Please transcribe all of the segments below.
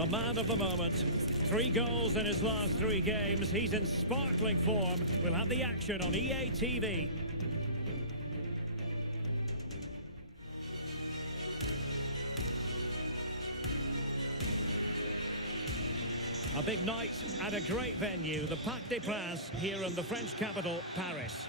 the man of the moment. 3 goals in his last 3 games. He's in sparkling form. We'll have the action on EA TV. A big night at a great venue, the Parc des Princes, here in the French capital, Paris.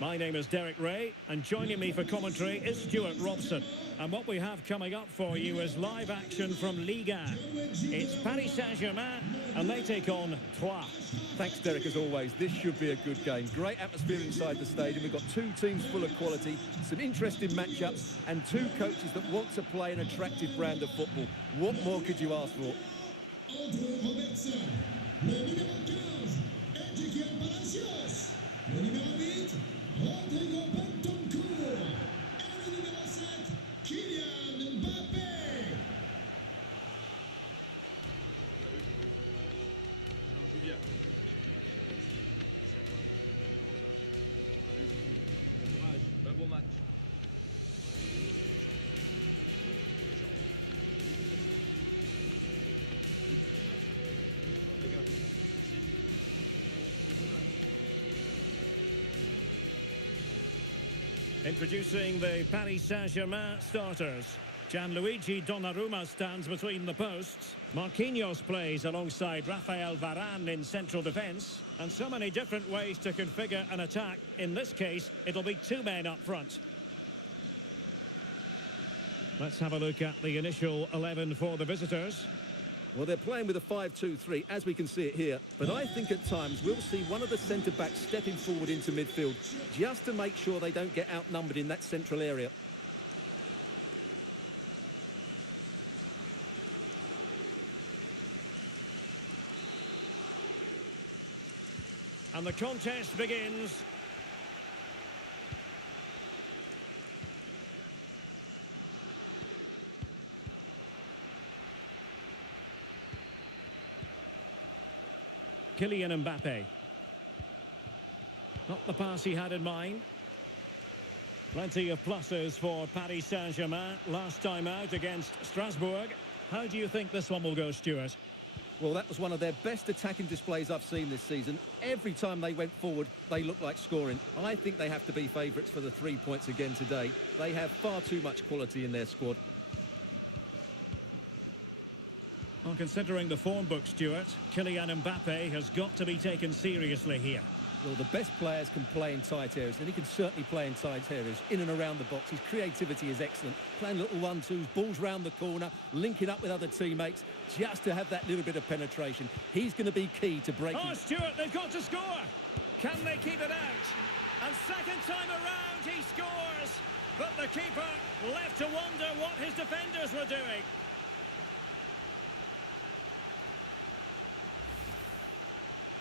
My name is Derek Ray, and joining me for commentary is Stuart Robson. And what we have coming up for you is live action from Ligue 1. It's Paris Saint-Germain, and they take on Troyes. Thanks, Derek, as always. This should be a good game. Great atmosphere inside the stadium. We've got 2 teams full of quality, some interesting matchups, and 2 coaches that want to play an attractive brand of football. What more could you ask for? Un bon match. Introducing the Paris Saint-Germain starters. Gianluigi Donnarumma stands between the posts. Marquinhos plays alongside Raphael Varane in central defence. And so many different ways to configure an attack. In this case, it'll be 2 men up front. Let's have a look at the initial 11 for the visitors. Well, they're playing with a 5-2-3, as we can see it here. But I think at times we'll see one of the centre-backs stepping forward into midfield just to make sure they don't get outnumbered in that central area. And the contest begins. Kylian Mbappe. Not the pass he had in mind. Plenty of pluses for Paris Saint-Germain. Last time out against Strasbourg. How do you think this one will go, Stuart? Well, that was one of their best attacking displays I've seen this season. Every time they went forward, they looked like scoring. I think they have to be favourites for the 3 points again today. They have far too much quality in their squad. Well, considering the form book, Stuart, Kylian Mbappe has got to be taken seriously here. Well, the best players can play in tight areas, and he can certainly play in tight areas, in and around the box. His creativity is excellent. Playing little 1-2s, balls round the corner, linking up with other teammates, just to have that little bit of penetration. He's going to be key to breaking. Oh, Stuart, they've got to score! Can they keep it out? And second time around, he scores! But the keeper left to wonder what his defenders were doing.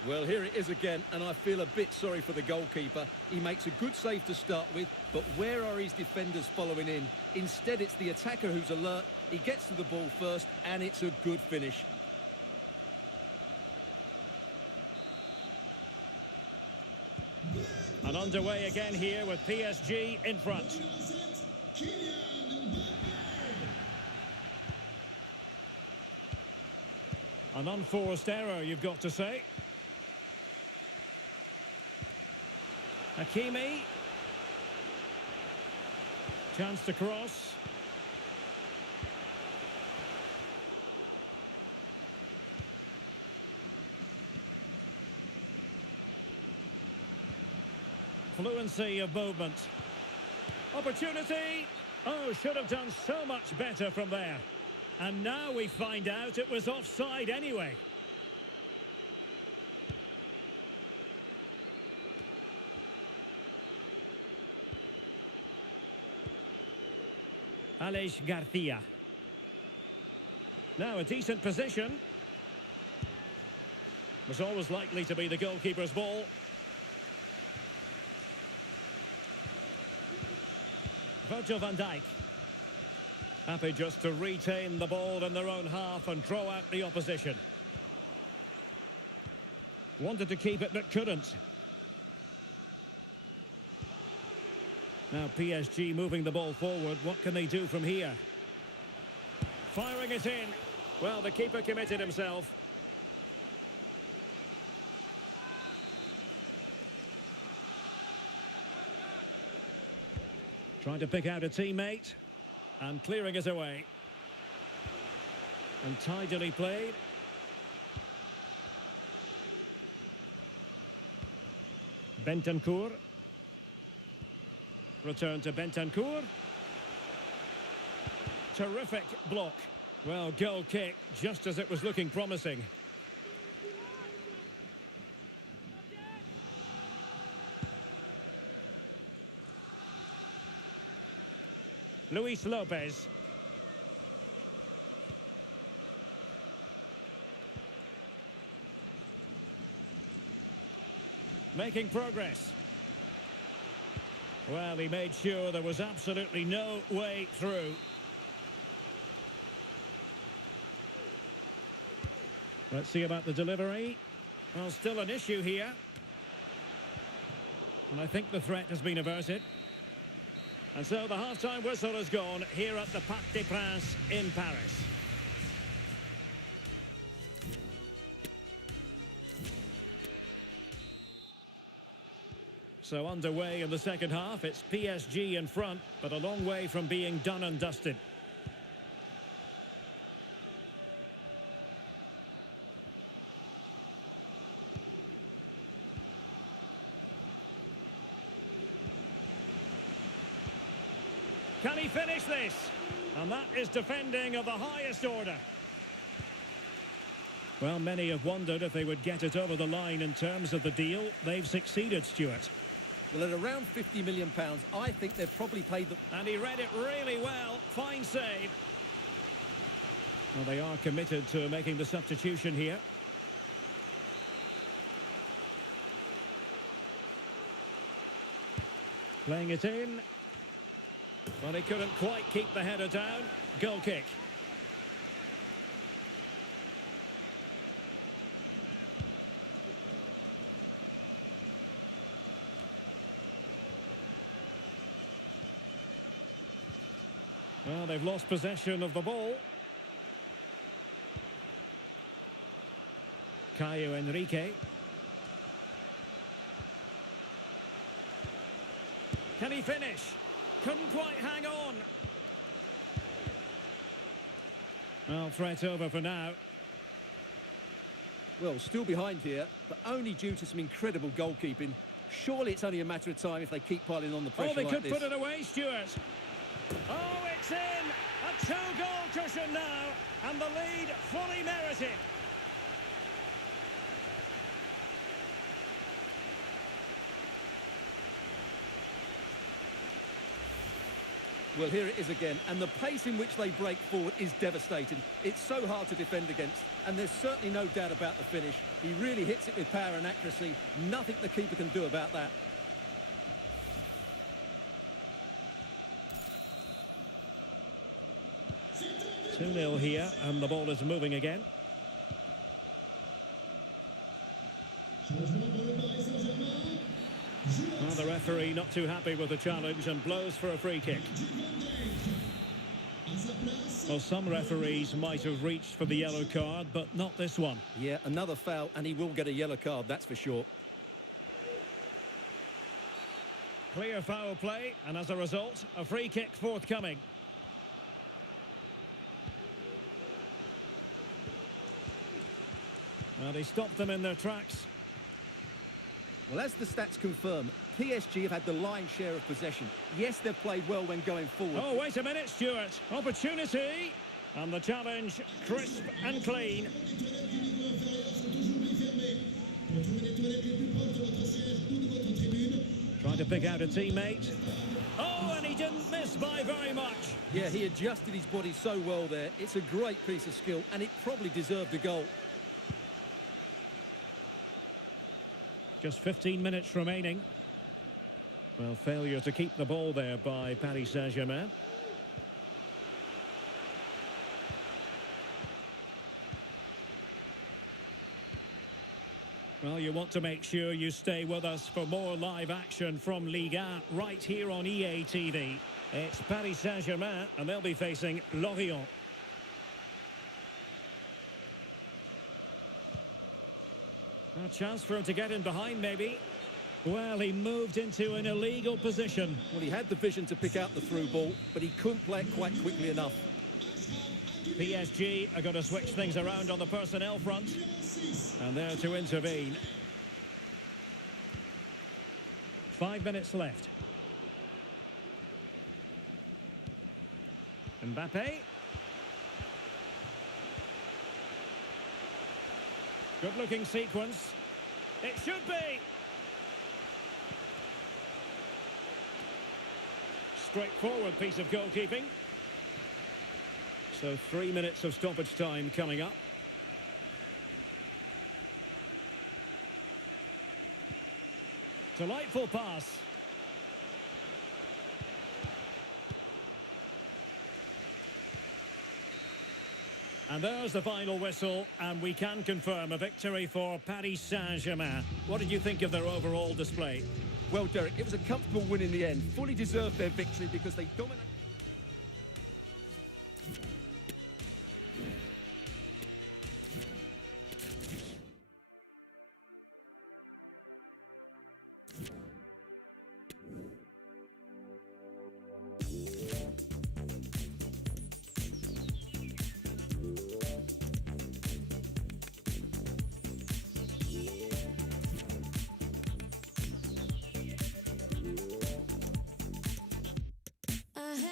Well, here it is again, and I feel a bit sorry for the goalkeeper. He makes a good save to start with, but where are his defenders following in? Instead, it's the attacker who's alert. He gets to the ball first, and it's a good finish. And underway again here with PSG in front. An unforced error, you've got to say. Hakimi. Chance to cross. Fluency of movement. Opportunity. Oh, should have done so much better from there. And now we find out it was offside anyway. Aleix Garcia. Now a decent position. Was always likely to be the goalkeeper's ball. Virgil van Dijk. Happy just to retain the ball in their own half and draw out the opposition. Wanted to keep it but couldn't. Now PSG moving the ball forward. What can they do from here? Firing it in. Well, the keeper committed himself. Trying to pick out a teammate. And clearing it away. And tidily played. Bentancur. Return to Bentancur. Terrific block. Well, goal kick, just as it was looking promising. Luis Lopez. Making progress. Well, he made sure there was absolutely no way through. Let's see about the delivery. Well, still an issue here. And I think the threat has been averted. And so the half-time whistle has gone here at the Parc des Princes in Paris. So underway in the second half, it's PSG in front, but a long way from being done and dusted. Can he finish this? And that is defending of the highest order. Well, many have wondered if they would get it over the line in terms of the deal. They've succeeded, Stuart. Well, at around £50 million, I think they've probably paid the... And he read it really well. Fine save. Well, they are committed to making the substitution here. Playing it in. Well, he couldn't quite keep the header down. Goal kick. Well, they've lost possession of the ball. Caio Henrique. Can he finish? Couldn't quite hang on. Well, threat over for now. Well, still behind here, but only due to some incredible goalkeeping. Surely it's only a matter of time if they keep piling on the pressure like this. Oh, they could put this. it away, Stuart. Oh, it's in. A two-goal cushion now, and the lead fully merited. Well, here it is again, and the pace in which they break forward is devastating. It's so hard to defend against, and there's certainly no doubt about the finish. He really hits it with power and accuracy. Nothing the keeper can do about that. Two-nil here, and the ball is moving again. Well, the referee not too happy with the challenge and blows for a free kick. Well, some referees might have reached for the yellow card, but not this one. Yeah, another foul, and he will get a yellow card, that's for sure. Clear foul play, and as a result, a free kick forthcoming. Well, he stopped them in their tracks. Well, as the stats confirm, PSG have had the lion's share of possession. Yes, they've played well when going forward. Oh, wait a minute, Stuart. Opportunity. And the challenge, crisp and clean. Trying to pick out a teammate. Oh, and he didn't miss by very much. Yeah, he adjusted his body so well there. It's a great piece of skill, and it probably deserved a goal. Just 15 minutes remaining. Well, failure to keep the ball there by Paris Saint-Germain. Well, you want to make sure you stay with us for more live action from Ligue 1 right here on EA TV. It's Paris Saint-Germain, and they'll be facing Lorient. A chance for him to get in behind, maybe. Well, he moved into an illegal position. Well, he had the vision to pick out the through ball, but he couldn't play it quite quickly enough. PSG are going to switch things around on the personnel front. And there to intervene. 5 minutes left. Mbappe. Good-looking sequence. It should be. Straightforward piece of goalkeeping. So 3 minutes of stoppage time coming up. Delightful pass. And there's the final whistle, and we can confirm a victory for Paris Saint-Germain. What did you think of their overall display? Well, Derek, it was a comfortable win in the end. Fully deserved their victory because they dominated. I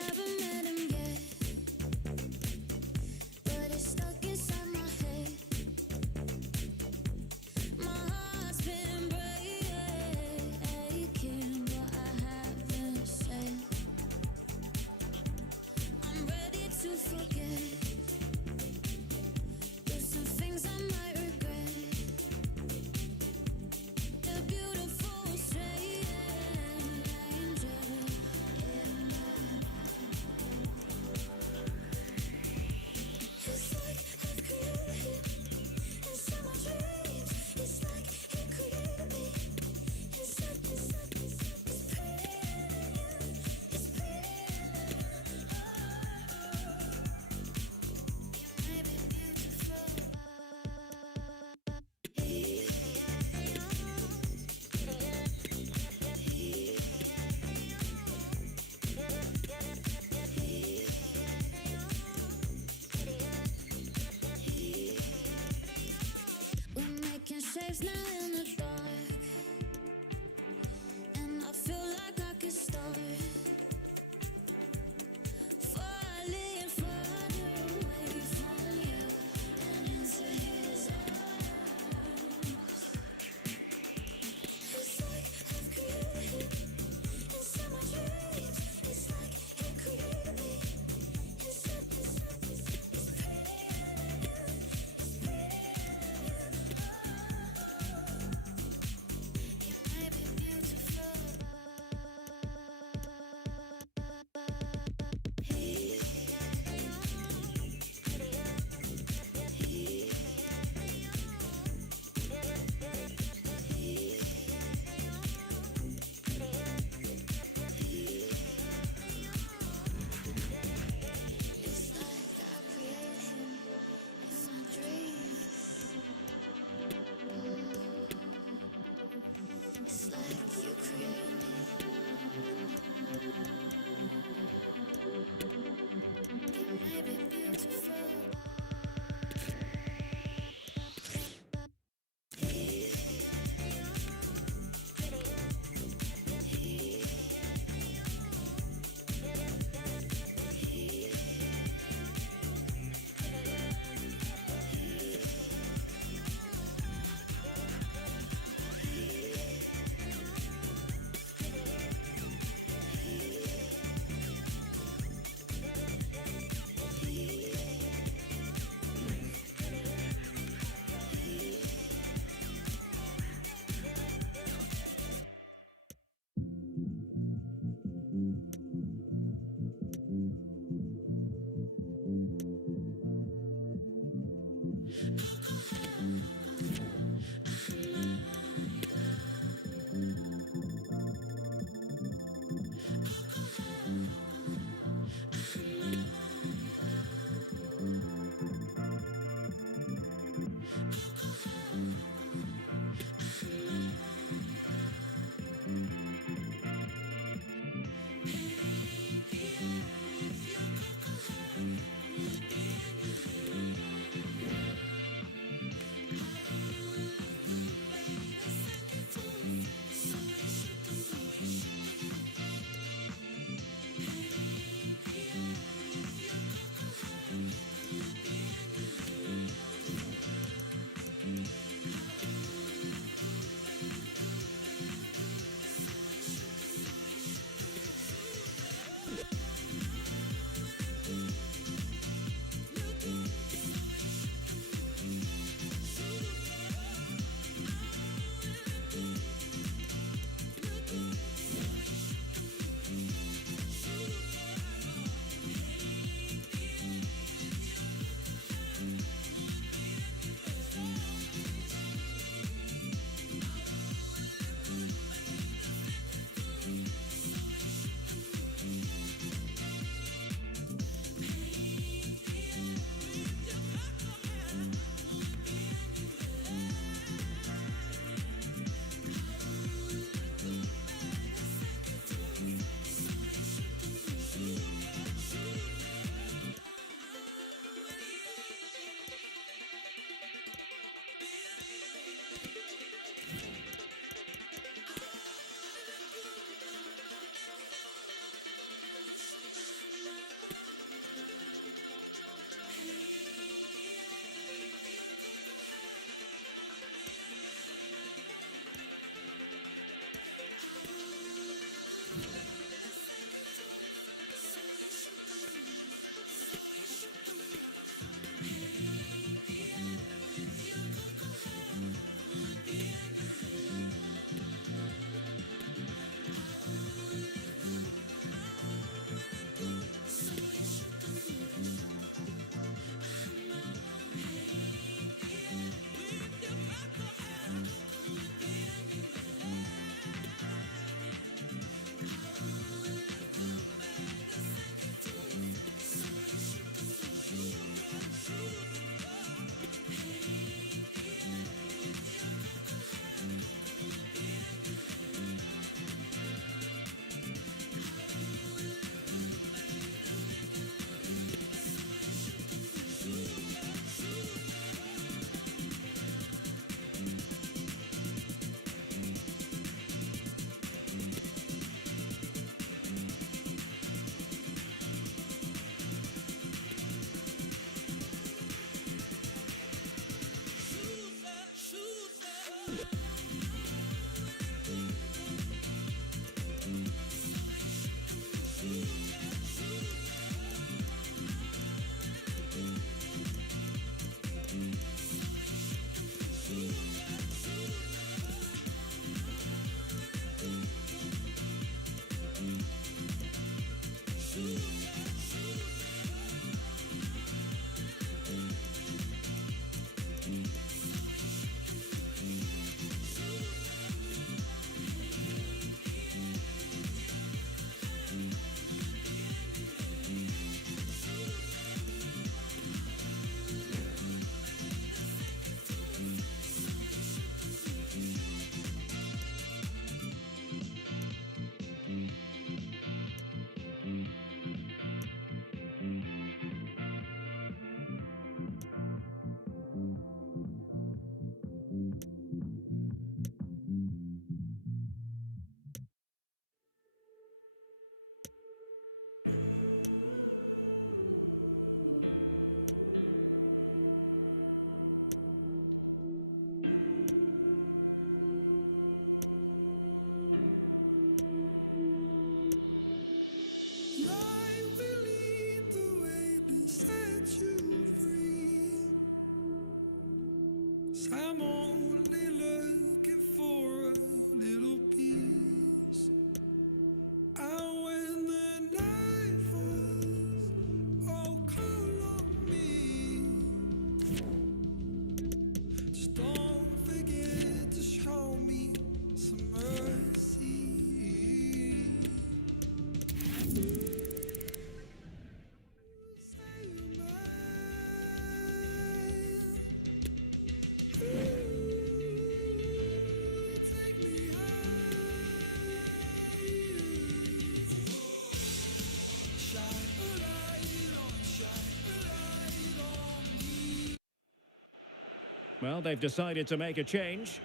Well, they've decided to make a change.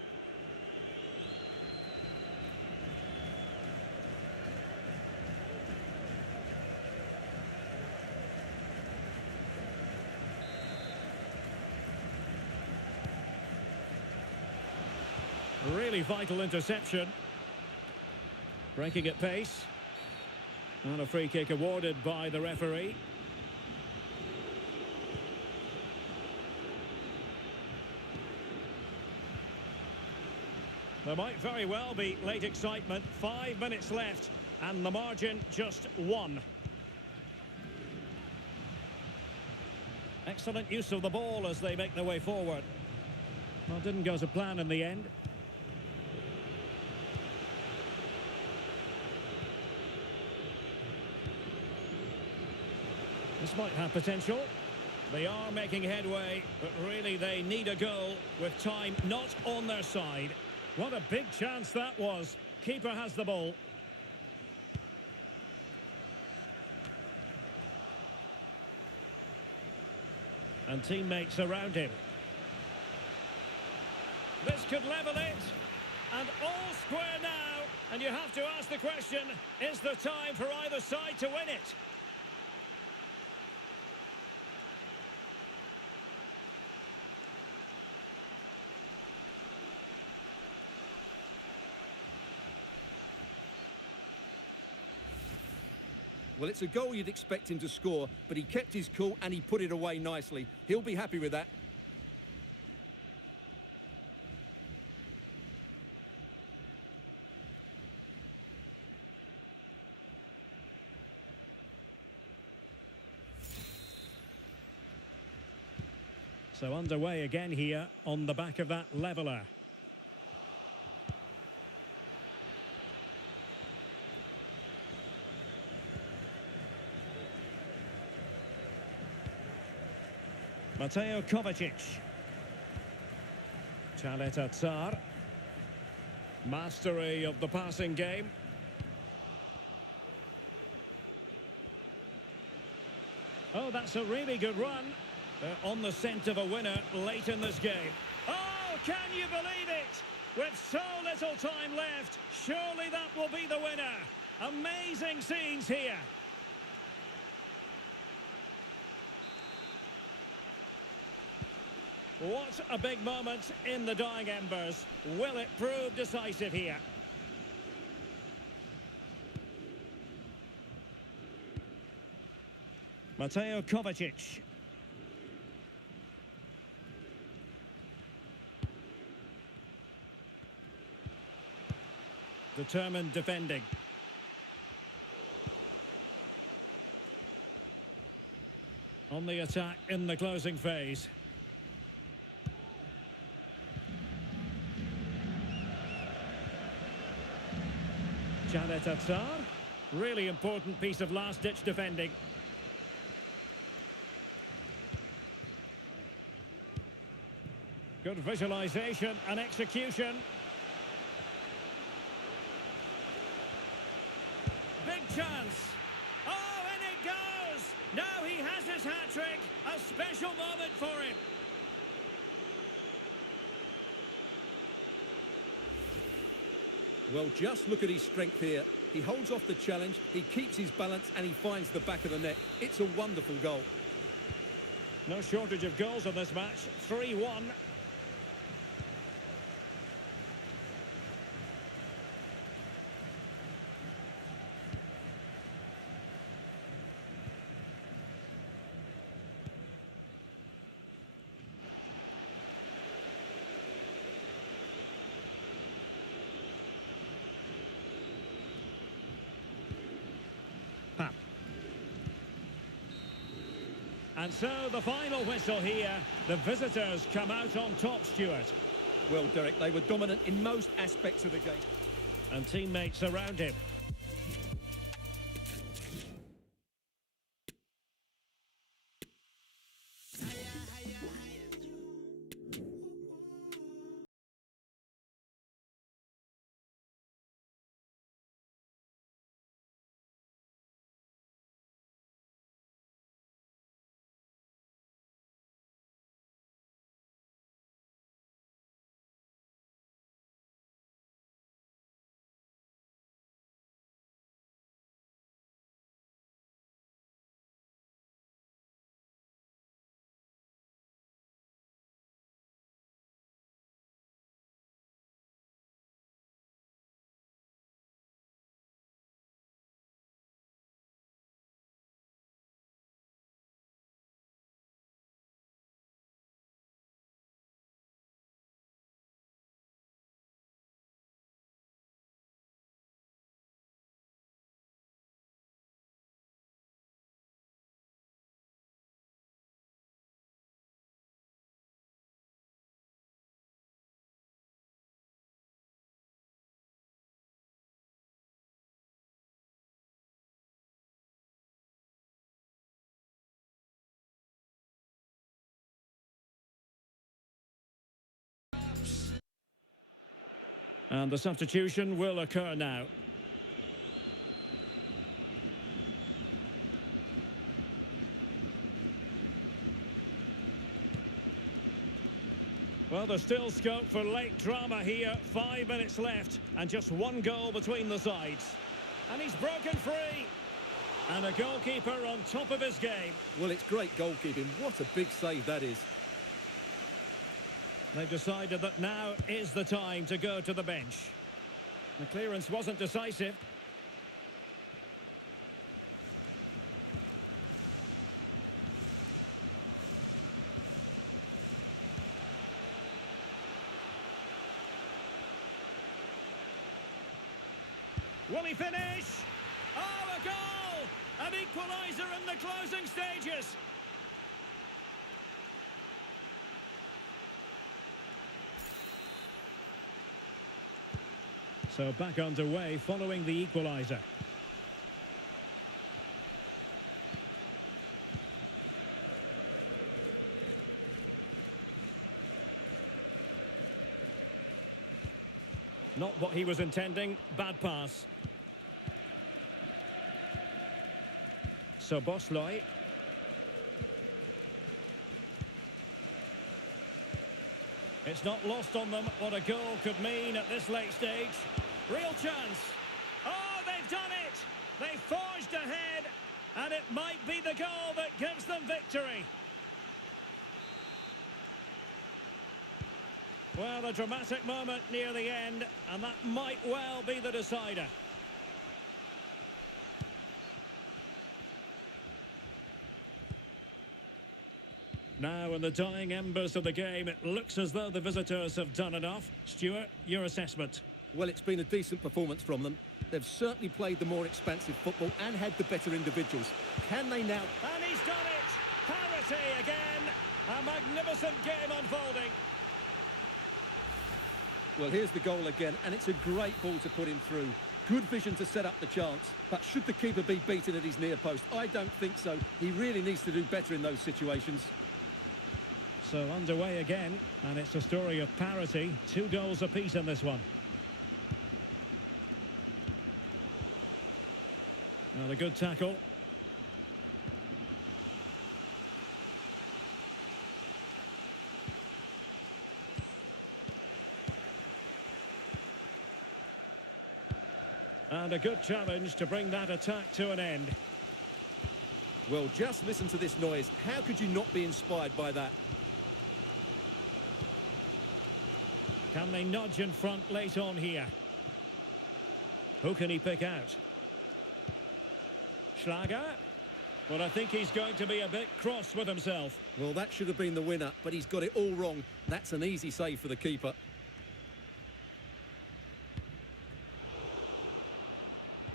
Really vital interception. Breaking at pace. And a free kick awarded by the referee. There might very well be late excitement. 5 minutes left and the margin just 1. Excellent use of the ball as they make their way forward. Well, didn't go to plan in the end. This might have potential. They are making headway, but really they need a goal with time not on their side. What a big chance that was. Keeper has the ball. And teammates around him. This could level it. And all square now. And you have to ask the question, is there time for either side to win it? Well, it's a goal you'd expect him to score, but he kept his cool and he put it away nicely. He'll be happy with that. So underway again here on the back of that leveller. Mateo Kovacic. Chaleta Tsar. Mastery of the passing game. Oh, that's a really good run. They're on the scent of a winner late in this game. Oh, can you believe it? With so little time left, surely that will be the winner. Amazing scenes here. What a big moment in the dying embers. Will it prove decisive here? Mateo Kovacic. Determined defending. On the attack in the closing phase. Chaleta Tsar. Really important piece of last-ditch defending. Good visualization and execution. Big chance. Oh, and it goes! Now he has his hat-trick. A special moment for him. Well, just look at his strength here. He holds off the challenge, he keeps his balance, and he finds the back of the net. It's a wonderful goal. No shortage of goals in this match. 3-1. And so the final whistle here. The visitors come out on top, Stuart. Well, Derek, they were dominant in most aspects of the game. And teammates around him. And the substitution will occur now. Well, there's still scope for late drama here. 5 minutes left and just one goal between the sides. And he's broken free. And a goalkeeper on top of his game. Well, it's great goalkeeping. What a big save that is. They've decided that now is the time to go to the bench. The clearance wasn't decisive. Will he finish? Oh, a goal! An equaliser in the closing stages. So back underway following the equaliser. Not what he was intending. Bad pass. So Bosloy. It's not lost on them what a goal could mean at this late stage. Real chance. Oh, they've done it. They forged ahead, and it might be the goal that gives them victory. Well, a dramatic moment near the end, and that might well be the decider. Now, in the dying embers of the game, it looks as though the visitors have done enough. Stuart, your assessment? Well, it's been a decent performance from them. They've certainly played the more expansive football and had the better individuals. Can they now... And he's done it! Parity again! A magnificent game unfolding. Well, here's the goal again, and it's a great ball to put him through. Good vision to set up the chance, but should the keeper be beaten at his near post? I don't think so. He really needs to do better in those situations. So underway again, and it's a story of parity. 2 goals apiece in this one. Well, a good tackle. And a good challenge to bring that attack to an end. Well, just listen to this noise. How could you not be inspired by that? Can they nudge in front late on here? Who can he pick out? Schlager? Well, I think he's going to be a bit cross with himself. Well, that should have been the winner, but he's got it all wrong. That's an easy save for the keeper.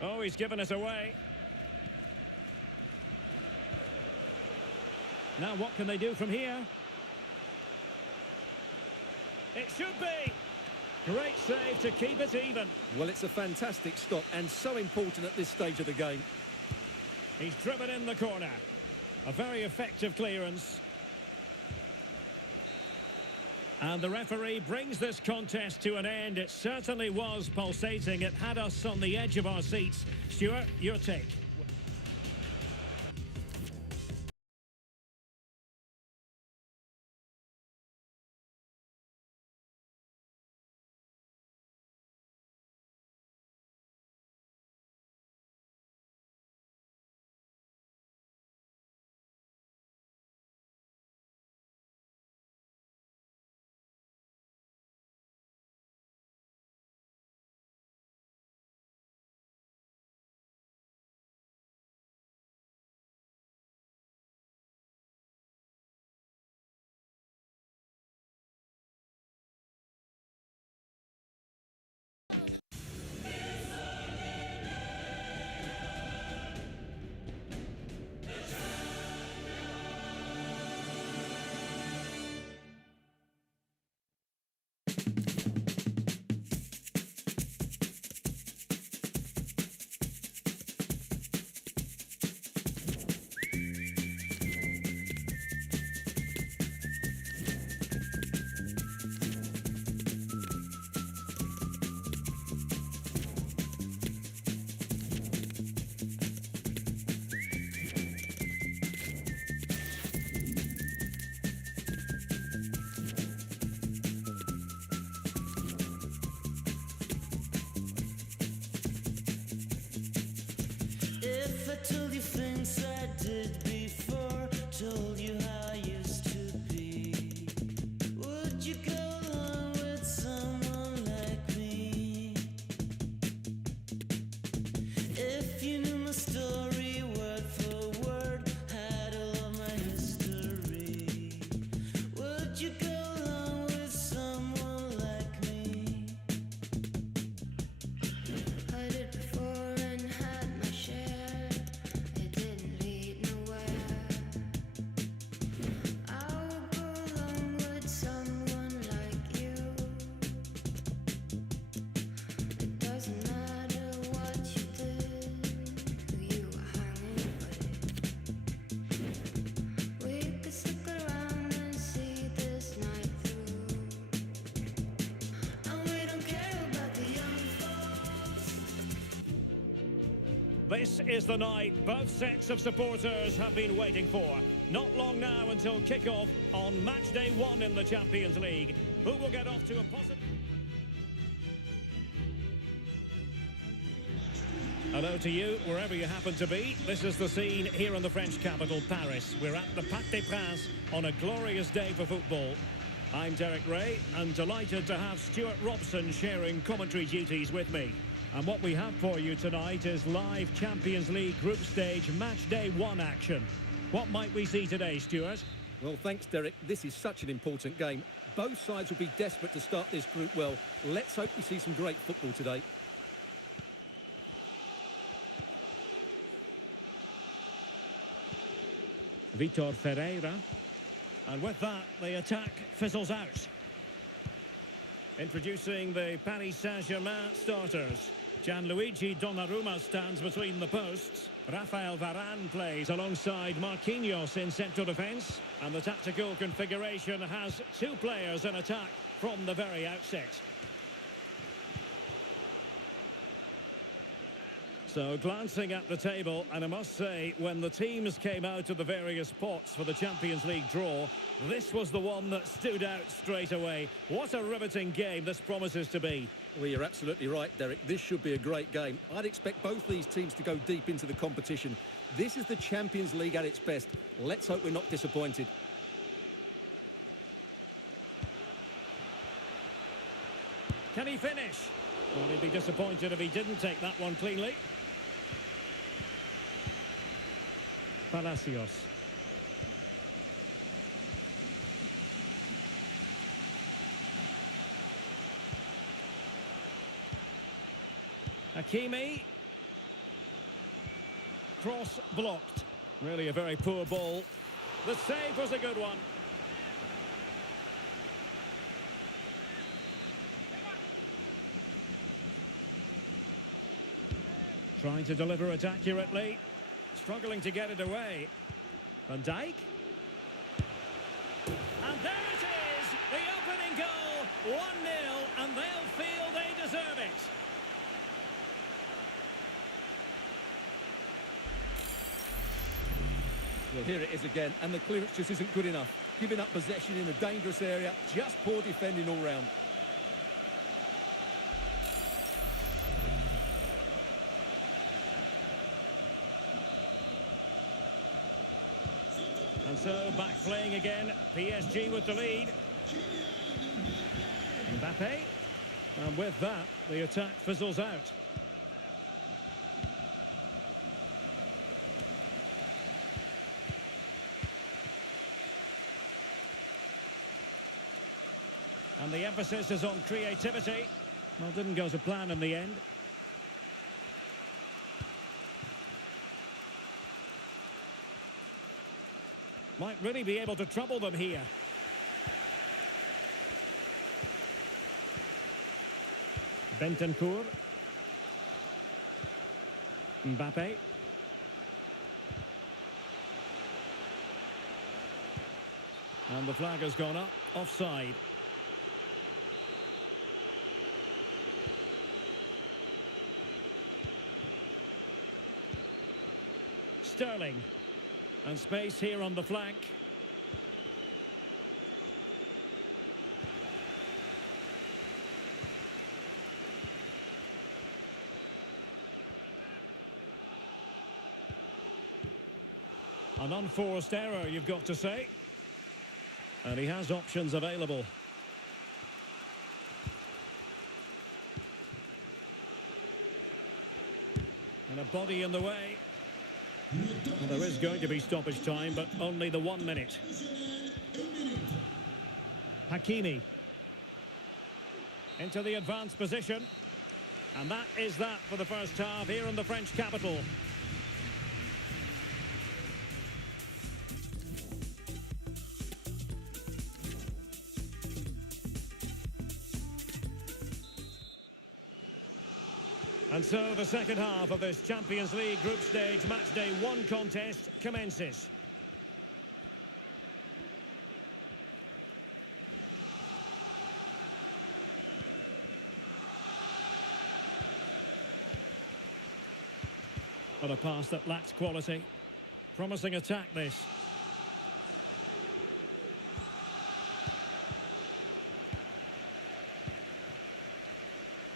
Oh, he's given us away. Now what can they do from here? It should be. Great save to keep it even. Well, it's a fantastic stop and so important at this stage of the game. He's driven in the corner. A very effective clearance. And the referee brings this contest to an end. It certainly was pulsating. It had us on the edge of our seats. Stuart, your take. I told you things I did before, told you how I used to be, would you go along with someone like me? If you knew my story word for word, had all of my history, would you go along with someone like me? I did before and had my share. It didn't lead nowhere. I would go along with someone like you. It doesn't matter what you did, who you were hanging with. We could stick around and see this night through. And we don't care about the young folks. This is the night both sets of supporters have been waiting for. Not long now until kick-off on match day 1 in the Champions League. Who will get off to a positive... Hello to you, wherever you happen to be. This is the scene here in the French capital, Paris. We're at the Parc des Princes on a glorious day for football. I'm Derek Ray, and delighted to have Stuart Robson sharing commentary duties with me. And what we have for you tonight is live Champions League group stage match day 1 action. What might we see today, Stuart? Well, thanks, Derek. This is such an important game. Both sides will be desperate to start this group well. Let's hope we see some great football today. Vitor Ferreira. And with that, the attack fizzles out. Introducing the Paris Saint-Germain starters. Gianluigi Donnarumma stands between the posts. Rafael Varane plays alongside Marquinhos in central defence. And the tactical configuration has 2 players in attack from the very outset. So glancing at the table, and I must say, when the teams came out of the various pots for the Champions League draw, this was the one that stood out straight away. What a riveting game this promises to be. Well, you're absolutely right, Derek. This should be a great game. I'd expect both these teams to go deep into the competition. This is the Champions League at its best. Let's hope we're not disappointed. Can he finish? Well, he'd be disappointed if he didn't take that one cleanly. Palacios. Hakimi. Cross blocked. Really a very poor ball. The save was a good one. Trying to deliver it accurately. Struggling to get it away. Van Dijk. And there it is! The opening goal! 1-0, and they'll feel they deserve it. Well, here it is again, and the clearance just isn't good enough. Giving up possession in a dangerous area, just poor defending all round. And so, back playing again, PSG with the lead. Mbappe. And with that, the attack fizzles out. And the emphasis is on creativity. Well, didn't go to plan in the end. Might really be able to trouble them here. Bentancur. Mbappe. And the flag has gone up, offside. Sterling. And space here on the flank. An unforced error, you've got to say. And he has options available. And a body in the way. Well, there is going to be stoppage time, but only the 1 minute. Hakimi. Into the advanced position. And that is that for the first half here in the French capital. And so the second half of this Champions League group stage match day 1 contest commences. On a pass that lacks quality. Promising attack this.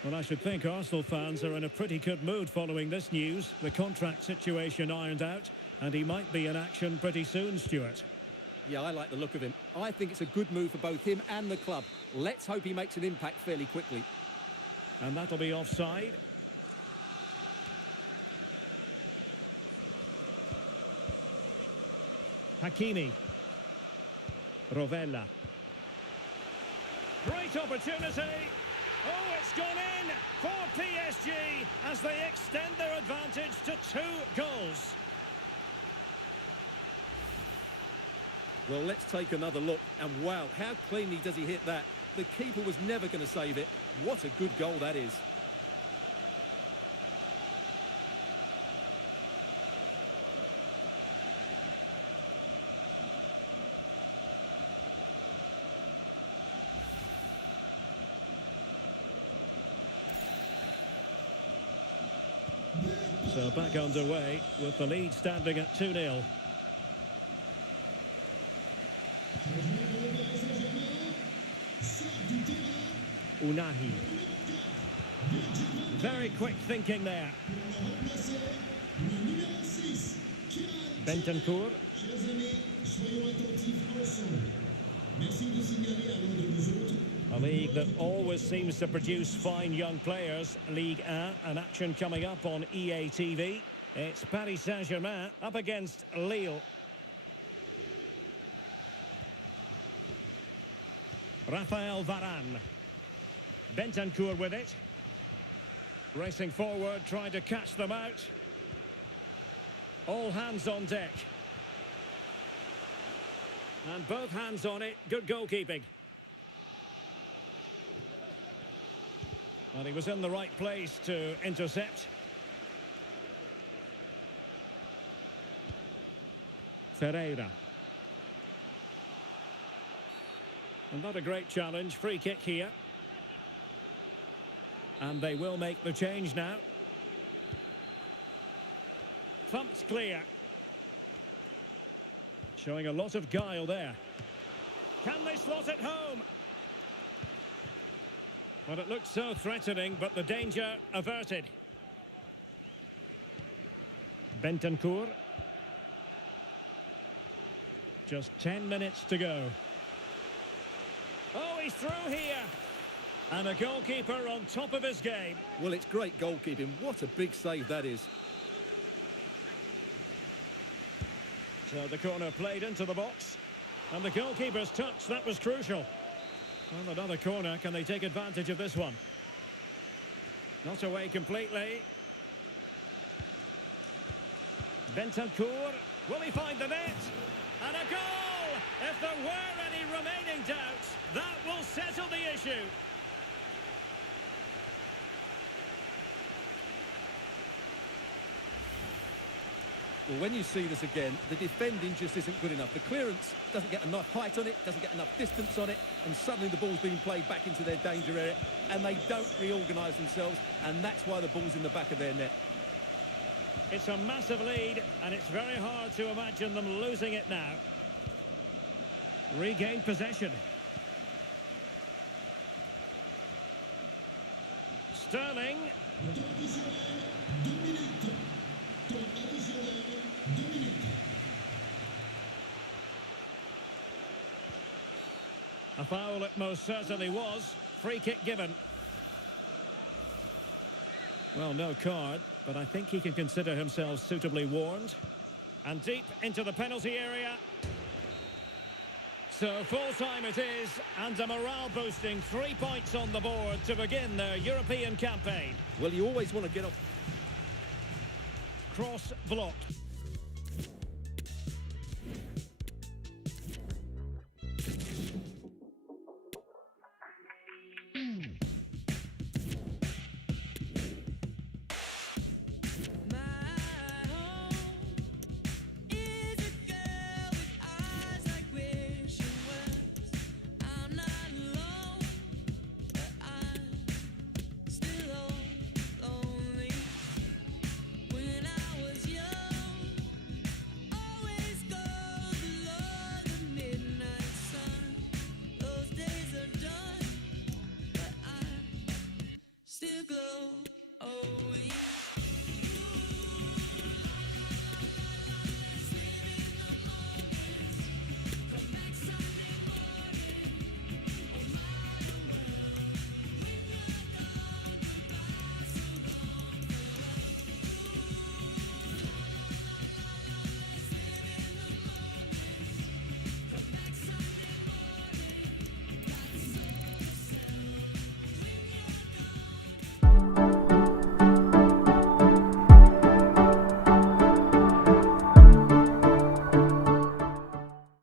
Well, I should think Arsenal fans are in a pretty good mood following this news. The contract situation ironed out, and he might be in action pretty soon, Stuart. Yeah, I like the look of him. I think it's a good move for both him and the club. Let's hope he makes an impact fairly quickly. And that'll be offside. Hakimi. Rovella. Great opportunity. Oh, it's gone in for PSG as they extend their advantage to 2 goals. Well, let's take another look. And wow, how cleanly does he hit that? The keeper was never going to save it. What a good goal that is. So back underway with the lead standing at 2-0. Unahi. Very quick thinking there. Bentancur. A league that always seems to produce fine young players. Ligue 1, an action coming up on EA TV. It's Paris Saint-Germain up against Lille. Raphael Varane. Bentancur with it. Racing forward, trying to catch them out. All hands on deck. And both hands on it. Good goalkeeping. Well, he was in the right place to intercept. Ferreira. And not a great challenge. Free kick here. And they will make the change now. Thumped clear. Showing a lot of guile there. Can they slot it home? Well, it looked so threatening, but the danger averted. Bentancur. Just 10 minutes to go. Oh, he's through here. And a goalkeeper on top of his game. Well, it's great goalkeeping. What a big save that is. So the corner played into the box. And the goalkeeper's touch, that was crucial. Well, another corner. Can they take advantage of this one? Not away completely. Bentancur. Will he find the net? And a goal! If there were any remaining doubts, that will settle the issue. Well, when you see this again, the defending just isn't good enough. The clearance doesn't get enough height on it, doesn't get enough distance on it, and suddenly the ball's being played back into their danger area, and they don't reorganise themselves, and that's why the ball's in the back of their net. It's a massive lead, and it's very hard to imagine them losing it now. Regained possession. Sterling. A foul it most certainly was. Free kick given. Well, no card, but I think he can consider himself suitably warned. And deep into the penalty area. So full-time it is, and a morale-boosting 3 points on the board to begin their European campaign. Well, you always want to get off. Cross blocked. Still glow.